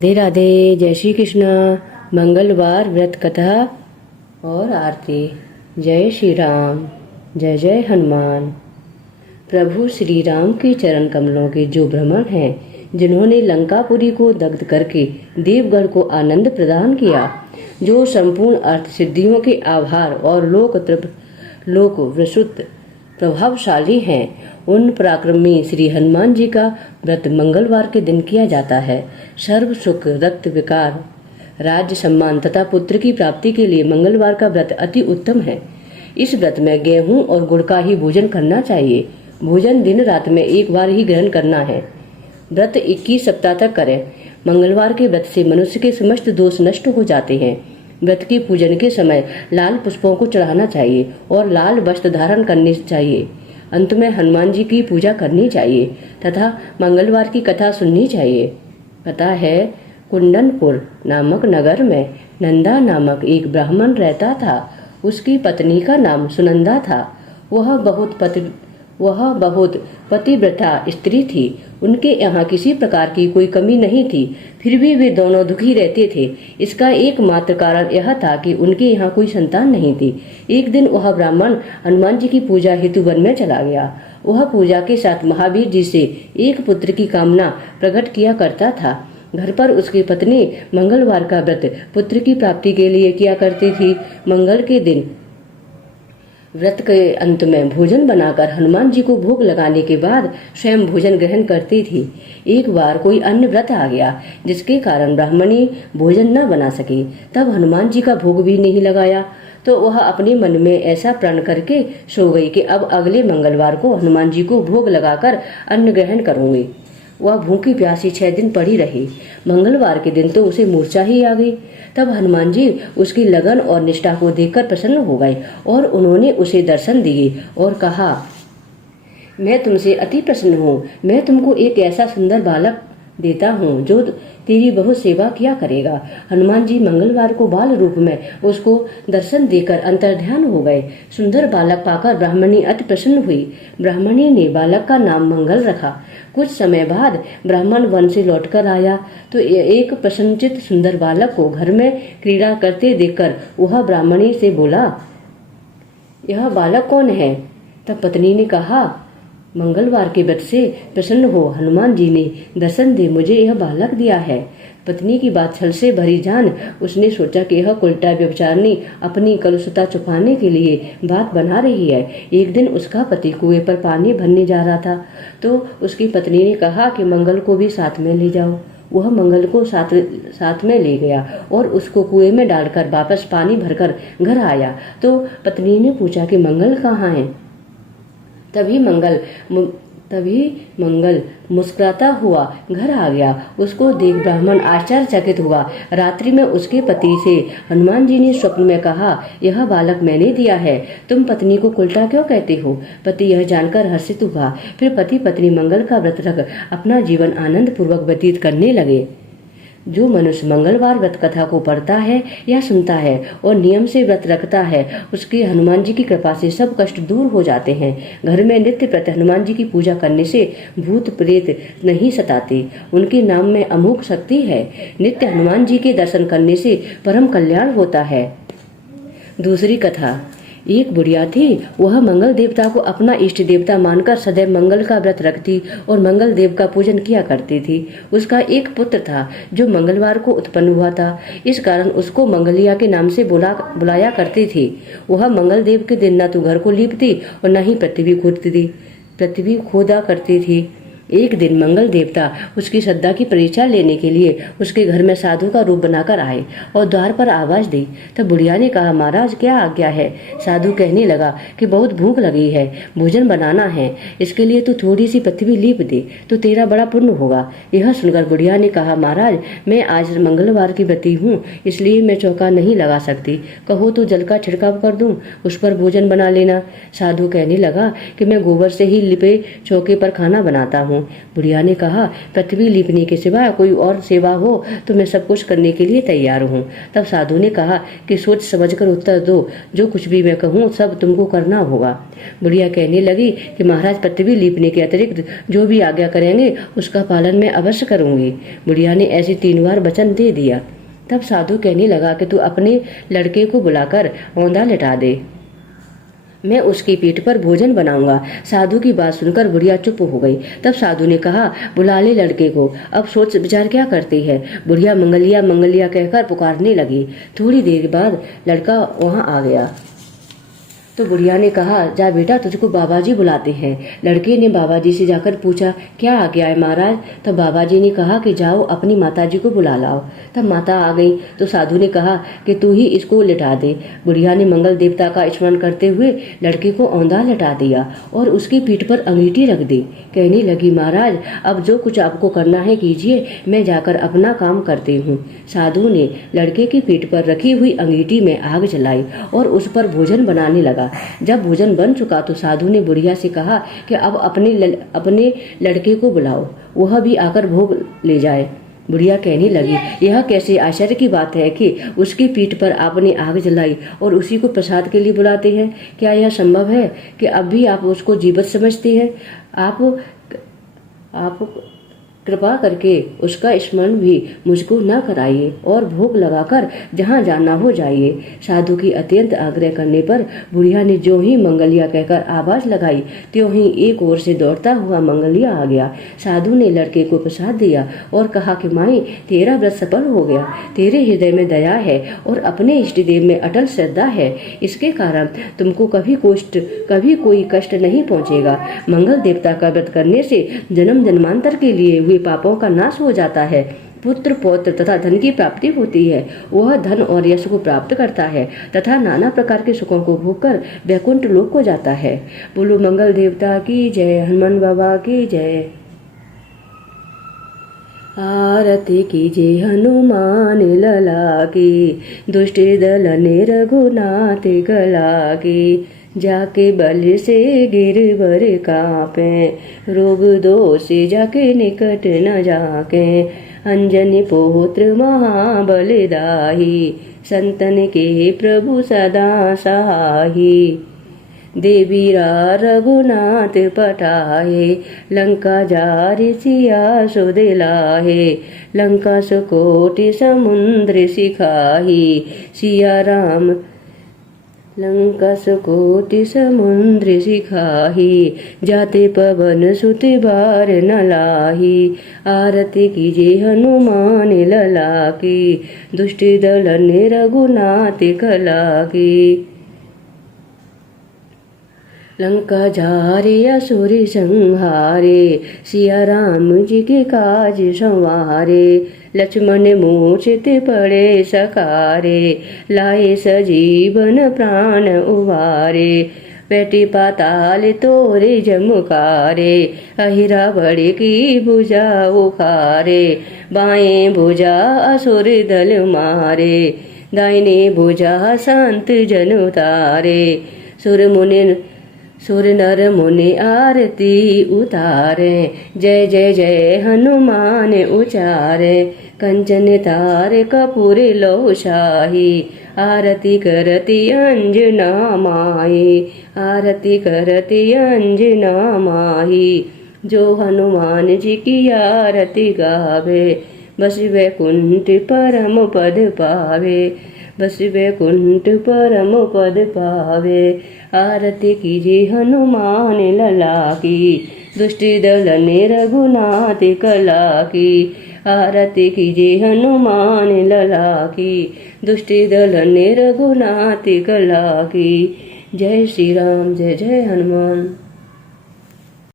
राधे राधे। जय श्री कृष्ण। मंगलवार व्रत कथा और आरती। जय श्री राम। जय जय हनुमान। प्रभु श्री राम के चरण कमलों के जो ब्राह्मण हैं, जिन्होंने लंकापुरी को दग्ध करके देवगढ़ को आनंद प्रदान किया, जो संपूर्ण अर्थ सिद्धियों के आभार और लोक विशुद्ध प्रभावशाली हैं, उन पराक्रमी श्री हनुमान जी का व्रत मंगलवार के दिन किया जाता है। सर्व सुख, रक्त विकार, राज्य सम्मान तथा पुत्र की प्राप्ति के लिए मंगलवार का व्रत अति उत्तम है। इस व्रत में गेहूं और गुड़ का ही भोजन करना चाहिए। भोजन दिन रात में एक बार ही ग्रहण करना है। व्रत 21 सप्ताह तक करें। मंगलवार के व्रत से मनुष्य के समस्त दोष नष्ट हो जाते हैं। व्रत की पूजन के समय लाल पुष्पों को चढ़ाना चाहिए और लाल वस्त्र धारण करने चाहिए। अंत में हनुमान जी की पूजा करनी चाहिए तथा मंगलवार की कथा सुननी चाहिए। कथा है, कुंदनपुर नामक नगर में नंदा नामक एक ब्राह्मण रहता था। उसकी पत्नी का नाम सुनंदा था। वह बहुत पतिव्रता स्त्री थी। उनके यहाँ किसी प्रकार की कोई कमी नहीं थी, फिर भी वे दोनों दुखी रहते थे। इसका एकमात्र कारण यह था कि उनके यहाँ कोई संतान नहीं थी। एक दिन वह ब्राह्मण हनुमान जी की पूजा हेतु वन में चला गया। वह पूजा के साथ महावीर जी से एक पुत्र की कामना प्रकट किया करता था। घर पर उसकी पत्नी मंगलवार का व्रत पुत्र की प्राप्ति के लिए किया करती थी। मंगल के दिन व्रत के अंत में भोजन बनाकर हनुमान जी को भोग लगाने के बाद स्वयं भोजन ग्रहण करती थी। एक बार कोई अन्य व्रत आ गया, जिसके कारण ब्राह्मणी भोजन न बना सकी। तब हनुमान जी का भोग भी नहीं लगाया, तो वह अपने मन में ऐसा प्रण करके सो गई कि अब अगले मंगलवार को हनुमान जी को भोग लगाकर अन्न ग्रहण करूंगी। वह भूखी प्यासी 6 दिन पड़ी रही। मंगलवार के दिन तो उसे मूर्छा ही आ गई। तब हनुमान जी उसकी लगन और निष्ठा को देखकर प्रसन्न हो गए और उन्होंने उसे दर्शन दिए और कहा, मैं तुमसे अति प्रसन्न हूँ। मैं तुमको एक ऐसा सुंदर बालक देता हूँ जो तेरी बहुत सेवा किया करेगा। हनुमान जी मंगलवार को बाल रूप में उसको दर्शन देकर अंतर्ध्यान हो गए। सुंदर बालक पाकर ब्राह्मणी अति प्रसन्न हुई। ब्राह्मणी ने बालक का नाम मंगल रखा। कुछ समय बाद ब्राह्मण वन से लौटकर आया तो एक प्रसन्नचित्त सुंदर बालक को घर में क्रीड़ा करते देखकर वह ब्राह्मणी से बोला, यह बालक कौन है? तब पत्नी ने कहा, मंगलवार के व्रत से प्रसन्न हो हनुमान जी ने दर्शन दे मुझे यह बालक दिया है। पत्नी की बात छल से भरी जान उसने सोचा कि यह उल्टा व्यभिचारिणी अपनी कलुषता छुपाने के लिए बात बना रही है। एक दिन उसका पति कुएं पर पानी भरने जा रहा था तो उसकी पत्नी ने कहा कि मंगल को भी साथ में ले जाओ। वह मंगल को साथ में ले गया और उसको कुएं में डालकर वापस पानी भरकर घर आया। तो पत्नी ने पूछा कि मंगल कहाँ है? तभी मंगल मुस्कुराता हुआ घर आ गया। उसको देख ब्राह्मण आश्चर्यचकित हुआ। रात्रि में उसके पति से हनुमान जी ने स्वप्न में कहा, यह बालक मैंने दिया है, तुम पत्नी को उल्टा क्यों कहते हो? पति यह जानकर हर्षित हुआ। फिर पति पत्नी मंगल का व्रत रख अपना जीवन आनंद पूर्वक व्यतीत करने लगे। जो मनुष्य मंगलवार व्रत कथा को पढ़ता है या सुनता है और नियम से व्रत रखता है, उसके हनुमान जी की कृपा से सब कष्ट दूर हो जाते हैं। घर में नित्य प्रति हनुमान जी की पूजा करने से भूत प्रेत नहीं सताते। उनके नाम में अमोघ शक्ति है। नित्य हनुमान जी के दर्शन करने से परम कल्याण होता है। दूसरी कथा। एक बुढ़िया थी। वह मंगल देवता को अपना इष्ट देवता मानकर सदैव मंगल का व्रत रखती और मंगल देव का पूजन किया करती थी। उसका एक पुत्र था जो मंगलवार को उत्पन्न हुआ था। इस कारण उसको मंगलिया के नाम से बुलाया करती थी। वह मंगल देव के दिन न तो घर को लीपती और न ही पृथ्वी खोदा करती थी। एक दिन मंगल देवता उसकी श्रद्धा की परीक्षा लेने के लिए उसके घर में साधु का रूप बनाकर आए और द्वार पर आवाज दी। तब बुढ़िया ने कहा, महाराज क्या आज्ञा है? साधु कहने लगा कि बहुत भूख लगी है, भोजन बनाना है, इसके लिए तू थोड़ी सी पृथ्वी लीप दे तो तेरा बड़ा पुण्य होगा। यह सुनकर बुढ़िया ने कहा, महाराज मैं आज मंगलवार की व्रती हूँ, इसलिए मैं चौका नहीं लगा सकती। कहो तो जल का छिड़काव कर दूं, उस पर भोजन बना लेना। साधु कहने लगा कि मैं गोबर से ही लिपे चौके पर खाना बनाता हूँ। हूँ। बुढ़िया ने कहा, पृथ्वी लीपने के सिवा कोई और सेवा हो तो मैं सब कुछ करने के लिए तैयार हूँ। तब साधु ने कहा कि सोच समझकर उत्तर दो, जो कुछ भी मैं कहूँ सब तुमको करना होगा। बुढ़िया कहने लगी कि महाराज, पृथ्वी लीपने के अतिरिक्त जो भी आज्ञा करेंगे उसका पालन मैं अवश्य करूंगी। बुढ़िया ने ऐसे 3 बार वचन दे दिया। तब साधु कहने लगा कि तू अपने लड़के को बुलाकर औंधा लिटा दे, मैं उसकी पीठ पर भोजन बनाऊंगा। साधु की बात सुनकर बुढ़िया चुप हो गई। तब साधु ने कहा, बुला ले लड़के को, अब सोच विचार क्या करती है। बुढ़िया मंगलिया मंगलिया कहकर पुकारने लगी। थोड़ी देर बाद लड़का वहां आ गया तो बुढ़िया ने कहा, जा बेटा, तुझको बाबा जी बुलाते हैं। लड़के ने बाबा जी से जाकर पूछा, क्या आ गया है महाराज। तब बाबा जी ने कहा कि जाओ अपनी माता जी को बुला लाओ। तब माता आ गई तो साधु ने कहा कि तू ही इसको लिटा दे। बुढ़िया ने मंगल देवता का स्मरण करते हुए लड़के को औंधा लिटा दिया और उसकी पीठ पर अंगीठी रख दी। कहने लगी, महाराज, अब जो कुछ आपको करना है कीजिए, मैं जाकर अपना काम करती हूँ। साधु ने लड़के की पीठ पर रखी हुई अंगीठी में आग जलाई और उस पर भोजन बनाने लगा। जब भोजन बन चुका तो साधु ने बुढ़िया से कहा कि अब अपने लड़के को बुलाओ, वह भी आकर भोग ले जाए। बुढ़िया कहने लगी, यह कैसे आश्चर्य की बात है कि उसकी पीठ पर आपने आग जलाई और उसी को प्रसाद के लिए बुलाते हैं। क्या यह संभव है कि अब भी आप उसको जीवित समझते हैं। आप कृपा करके उसका स्मरण भी मुझको न कराइए और भोग लगाकर जहाँ जाना हो जाइए। साधु की अत्यंत आग्रह करने पर बुढ़िया ने जो ही मंगलिया कहकर आवाज लगाई, त्यों ही एक ओर से दौड़ता हुआ मंगलिया आ गया। साधु ने लड़के को प्रसाद दिया और कहा कि माई, तेरा व्रत सफल हो गया। तेरे हृदय में दया है और अपने इष्ट देव में अटल श्रद्धा है, इसके कारण तुमको कभी कोई कष्ट नहीं पहुँचेगा। मंगल देवता का व्रत करने से जन्म जन्मांतर के लिए हुए पापों का नाश हो जाता है। पुत्र पौत्र तथा धन की प्राप्ति होती है। वह धन और यश को प्राप्त करता है तथा नाना प्रकार के सुखों को भोग कर वैकुंठ लोक को जाता है। बोलो मंगल देवता की जय, हनुमान बाबा की जय। आरती कीजिए हनुमान लला की, दुष्ट दल ने रघुनाथ कला की। जाके बल से गिरवर कांपे, रोग दोष जाके निकट न जाके। अंजनी पुत्र महाबलदाही, संतन के प्रभु सदा सहाही। देवीरा रघुनाथ पठाए, लंका जारि सिया सुध लाहे। लंका सुकोटि समुद्र सिखाही, सिया राम लंका सुकोटि समुद्र सिखाही। जाते पवन सुत बार न लाही, आरती कीजिए हनुमान लला की। दुष्ट दल ने रघुनाथ कला की। लंका जारे असुर संहारे, सिया राम जी के काज संवारे। लक्ष्मण मूर्छित पड़े सकारे, लाए सजीवन प्राण उबारे। बैठी पाताल तोरे जमुकारे, अहिरा बड़े की भुजा उखारे। बाएं भुजा असुर दल मारे, दाहिने भुजा संत जन उतारे। सुर नर मुनि आरती उतारे, जय जय जय हनुमान उचारे। कंचन तार कपूर लो शाही, आरती करती अंजना माही। आरती करती अंजना माही, जो हनुमान जी की आरती गावे। बस वैकुंठ परम पद पावे, बस वैकुंठ परम पद पावे। आरती कीजिए हनुमान लला की, दुष्ट दल ने रघुनाथ कला की। आरती कीजिए हनुमान लला की, दुष्ट दल ने रघुनाथ कला की। जय श्री राम, जय जय हनुमान।